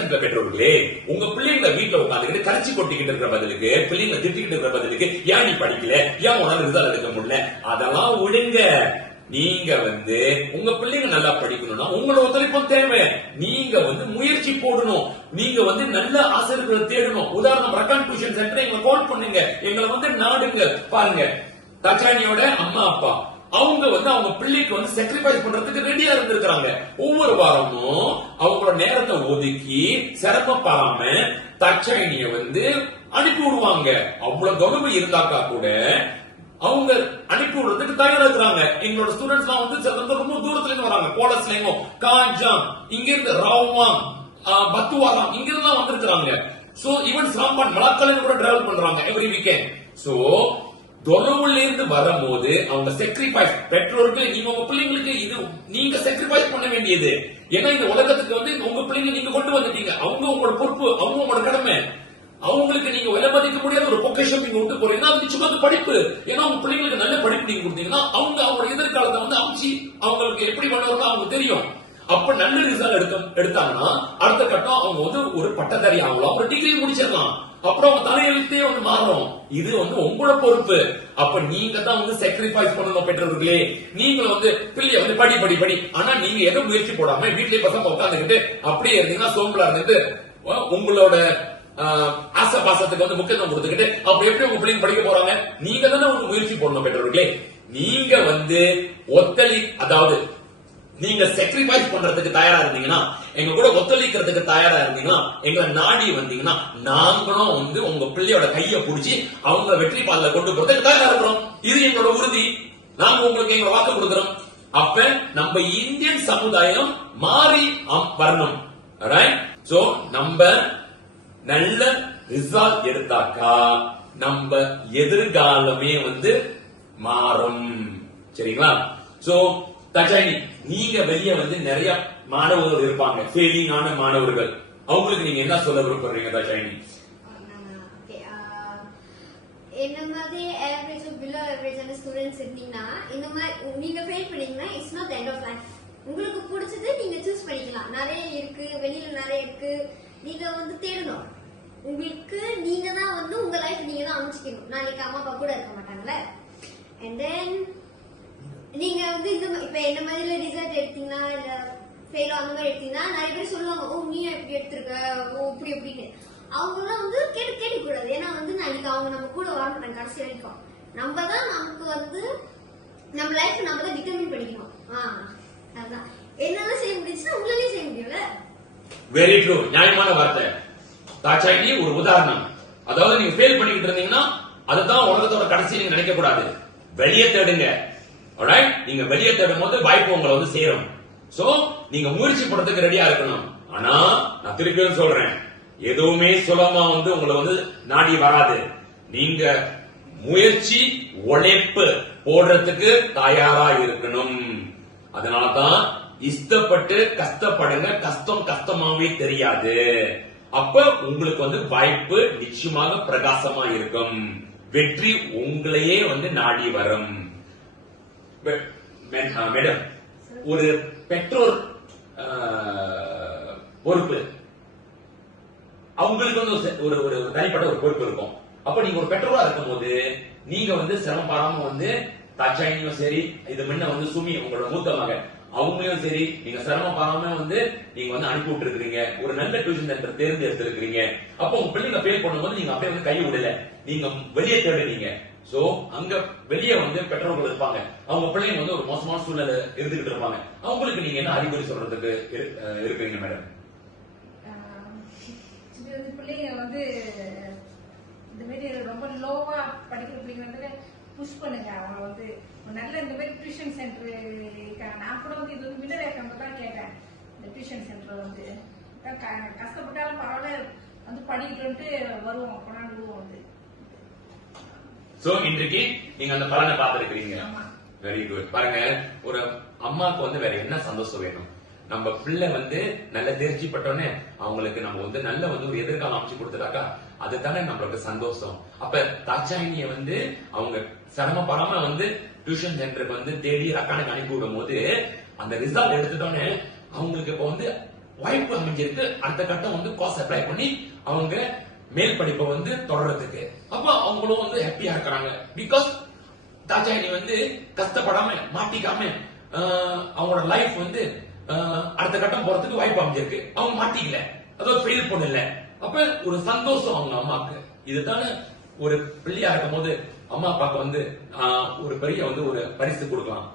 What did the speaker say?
அனுப்ப பெற்றோர்களே, உங்க பிள்ளைங்களை வீட்டுல உட்காந்துக்கிட்டு கரைச்சி கொட்டிக்கிட்டு இருக்கிற பதிலுக்கு, பிள்ளைங்களை திட்டிக்கிட்டு இருக்கிற பதிலுக்கு, ஏன் நீ படிக்கல, ஏன் உன்னால ரிசல்ட் எடுக்க முடியல, அதெல்லாம் விடுங்க. நீங்க உங்க பிள்ளைங்க நல்லா படிக்கணும்னா உங்களோட ஒத்துழைப்பும் தேவை. நீங்க முயற்சி போடணும். நீங்க நல்ல ஆசிரியர்களை தேடணும். உதாரணம் ரக்கான் டியூஷன் சென்டர் எங்களை கால் பண்ணுங்க, எங்களை நாடுங்க. பாருங்க, தச்சானியோட அம்மா அப்பா அவங்க அவங்க பிள்ளைக்கு சாக்ரிஃபைஸ் பண்றதுக்கு ரெடியா இருந்திருக்காங்க. ஒவ்வொரு வாரமும் அவங்களோட நேரத்தை ஒதுக்கி சிரமப்படாம தச்சானிய அனுப்பி விடுவாங்க. அவ்வளவு கௌரவம் இருந்தாக்கா கூட அவங்க அனுப்பி விடுறதுக்கு தயாரா இருக்கிறாங்க. எங்களோட ஸ்டூடெண்ட்ஸ் எல்லாம் ரொம்ப தூரத்துல இருந்து வராங்க. கோலஸ்லேங்கோ, காஞ்சாம், இங்க இருந்து ராவ்மாம், பத்துவாராம், இங்க இருந்து வந்திருக்காங்க. சோ ஈவன் சாம்பான் மலாக்கல்ல கூட டிராவல் பண்றாங்க எவ்ரி வீக்கெண்ட். சோ தொலைவுல இருந்து வரும்போது அவங்க சாக்ரிஃபைஸ், பெற்றோர்கள் நீங்க உங்க பிள்ளைங்களுக்கு இது நீங்க சாக்ரிஃபைஸ் பண்ண வேண்டியது. ஏன்னா இந்த உலகத்துக்கு உங்க பிள்ளைங்க நீங்க கொண்டு வந்துட்டீங்க. அவங்க உங்களோட பொறுப்பு, அவங்க உங்களோட கடமை. அவங்களுக்கு நீங்க விலை மதிக்க முடியாத ஒரு பொக்கேஷன் நீங்க விட்டு போறீங்கன்னா அது நிச்சயமாக படிப்பு. ஏன்னா உங்க பிள்ளைங்களுக்கு நல்ல படிப்பு நீங்க கொடுத்தீங்கன்னா அவங்க அவங்களோட எதிர்காலத்தை அமைச்சு அவங்களுக்கு எப்படி பண்ணுவாங்க அவங்க தெரியும். அப்ப நல்ல ரிசல்ட் எடுத்தாங்கன்னா அடுத்த கட்டம் அவங்க ஒரு பட்டதாரி ஆகலாம், ஒரு டிகிரி முடிச்சிடலாம். அப்புறம் அவங்க தலையெழுத்தே மாறும். இது உங்களோட பொறுப்பு. அப்ப நீங்க தான் சாக்ரிஃபைஸ் பண்ணணும் பெற்றோர்களே. நீங்க பிள்ளைய படி படி படி, ஆனா நீங்க எதுவும் முயற்சி போடாம வீட்லயே பசங்க உட்காந்துக்கிட்டு அப்படியே இருந்தீங்கன்னா சோம்பலா இருந்துட்டு உங்களோட ஆசை பாசத்துக்கு முக்கியத்துவம் கொடுத்துக்கிட்டு அப்படி எப்படி உங்க பிள்ளைங்க படிக்க போறாங்க? நீங்க தானே முயற்சி போடணும் பெற்றோர்களே. நீங்க அதாவது நீங்க சாக்ரிஃபைஸ் பண்றதுக்கு தயாரா இருந்தீங்கன்னா, எங்க கூட ஒத்துழைக்கிறதுக்கு தயாரா இருந்தீங்கன்னா, எங்களை நாடி வந்தீங்கன்னா நாங்களும் உங்க பிள்ளையோட கைய புடிச்சு அவங்க வெற்றி பாதையில கொண்டு போறதுக்கு தயாரா இருக்கிறோம். இது எங்களோட உறுதி. நாங்க உங்களுக்கு எங்க வாக்கு கொடுக்கிறோம். அப்ப நம்ம இந்தியன் சமுதாயம் மாறி வரணும். சோ நம்ம நல்ல ரிசல்ட் எடுத்தாக்கா நம்ம எதிர்காலமே மாறும். சரிங்களா? சோ தச்சானி, நீங்க வெளியே நிறைய மாணவர்கள் இருப்பாங்க, ஃபெயிலிங் ஆன மாணவர்கள். அவங்களுக்கு நீங்க என்ன சொல்ல விரும்புறீங்க தச்சானி? என்ன மாதிரி ஆவரேஜ் பிலோ ஆவரேஜான ஸ்டூடெண்ட்ஸ் இருந்தீங்கன்னா, இந்த மாதிரி நீங்க ஃபெயில் பண்ணீங்கன்னா it's not end of life. உங்களுக்கு பிடிச்சது நீங்க சூஸ் பண்ணிக்கலாம். நிறைய இருக்கு, வெளியில நிறைய இருக்கு. நீங்க தேடணும். உங்களுக்கு நீங்க தான் உங்க லைஃப் நீங்க தான் அமைச்சுக்கணும். நாளைக்கு அம்மா அப்பா கூட இருக்க மாட்டாங்கல்ல. அண்ட் தென் நீங்க இப்ப என்ன மாதிரி ரிசல்ட் எடுத்தீங்கன்னா இல்ல ஃபெயில் அந்த மாதிரி எடுத்தீங்கன்னா நிறைய பேர் சொல்லுவாங்க, ஓ நீ எப்படி எடுத்திருக்க, ஓ இப்படி எப்படின்னு. அவங்க எல்லாம் கேட்க கூடாது. ஏன்னா நாளைக்கு அவங்க நம்ம கூட வர மாட்டாங்க கடைசி வரைக்கும். நம்ம தான் நமக்கு நம்ம லைஃப் நம்ம தான் டிட்டர்மின் பண்ணிக்கணும். அதான் என்னால செய்ய முடிச்சுன்னா உங்களாலே செய்ய முடியும்ல. வெரி ட்ரூ, நியாயமான வார்த்தை. தாச்சாயி ஒரு உதாரணம். அதாவது நீங்க ஃபெயில் பண்ணிக்கிட்டு இருந்தீங்கன்னா அதுதான் உலகத்தோட கடைசி நீங்க நினைக்க கூடாது. வெளியே தேடுங்க. நீங்க வெளியே தேடும் போது வாய்ப்பு உங்களை சேரும். சோ நீங்க முயற்சி பண்றதுக்கு ரெடியா இருக்கணும். ஆனா நான் திருப்பியும் சொல்றேன், எதுவுமே சுலமா உங்களை நாடி வராது. நீங்க முயற்சி உழைப்பு போடுறதுக்கு தயாரா இருக்கணும். அதனாலதான் இஷ்டப்பட்டு கஷ்டப்படுங்க, கஷ்டம் கஷ்டமாவே தெரியாது. அப்ப உங்களுக்கு வாய்ப்பு நிச்சயமாக பிரகாசமா இருக்கும். வெற்றி உங்களையே நாடி வரும். மேடம், ஒரு பெற்றோர் பொறுப்பு அவங்களுக்கு ஒரு ஒரு தனிப்பட்ட ஒரு பொறுப்பு இருக்கும். அப்ப நீங்க ஒரு பெற்றோரா இருக்கும் போது நீங்க சிரமப்படாம தச்சாயினியும் சரி, இது முன்ன சுமி உங்களோட மூத்த மகன் அவங்களையும் சரி, நீங்க சிரமப்படாம நீங்க அனுப்பி விட்டு இருக்கிறீங்க. ஒரு நல்ல டியூஷன் சென்டர் தேர்ந்தெடுத்து இருக்கிறீங்க. அப்போ உங்க பிள்ளைங்க ஃபெயில் பண்ணும்போது நீங்க அப்படியே கை விடல, நீங்க வெளியே தேடுறீங்க. சோ அங்க வெளியே பெற்றோர்கள் இருப்பாங்க. அவங்க பிள்ளைங்க ஒரு மோசமான சூழ்நிலை இருந்துகிட்டு இருப்பாங்க. அவங்களுக்கு நீங்க என்ன அறிவுரை சொல்றதுக்கு இருக்கிறீங்க மேடம்? பிள்ளைங்க இந்த மாதிரி ரொம்ப லோவா படிக்கிற பிள்ளைங்க புஷ் பண்ணுங்க. அவங்க நல்ல இந்த மாதிரி டியூஷன் சென்டர் இருக்காங்க. நான் கூட இது மின்னரேக்கம் தான் கேட்டேன். இந்த டியூஷன் சென்டர் கஷ்டப்பட்டாலும் பரவாயில்ல படிக்கிட்டு வருவோம், கொண்டாடுவோம். சோ இன்றைக்கு நீங்க அந்த பலனை பார்த்திருக்கிறீங்க. Very good. பாருங்க, ஒரு அம்மாக்கு வேற என்ன சந்தோஷம் வேணும்? நம்ம பிள்ளை நல்ல தேர்ச்சி பட்டோன்னே அவங்களுக்கு நம்ம நல்ல ஒரு எதிர்காலம் அமைச்சு கொடுத்துட்டாக்கா அதுதானே நம்மளுக்கு சந்தோஷம். அப்ப தாச்சாயினிய அவங்க சிரமப்படாம டியூஷன் சென்டருக்கு தேடி ரக்கானுக்கு அனுப்பி விடும் போது அந்த ரிசல்ட் எடுத்துட்டோன்னே அவங்களுக்கு இப்ப வாய்ப்பு அமைஞ்சிருக்கு. அடுத்த கட்டம் வந்து காசு அப்ளை பண்ணி அவங்க மேல் படிப்பை வந்து தொடர்றதுக்கு. அப்ப அவங்களும் வந்து ஹாப்பியா இருக்கிறாங்க. பிகாஸ் தாட்சாயணி வந்து கஷ்டப்படாம மாட்டிக்காம அவங்களோட லைஃப் வந்து அடுத்த கட்டம் போறதுக்கு வாய்ப்பு அமைஞ்சிருக்கு. அவங்க மாட்டிக்கல, அதாவது ஃபெயில் பண்ணல. அப்ப ஒரு சந்தோஷம் அவங்க அம்மாக்கு. இதுதானே ஒரு பிள்ளையா இருக்கும் போது அம்மா அப்பாக்கு வந்து ஒரு பெரிய வந்து ஒரு பரிசு கொடுக்கலாம்.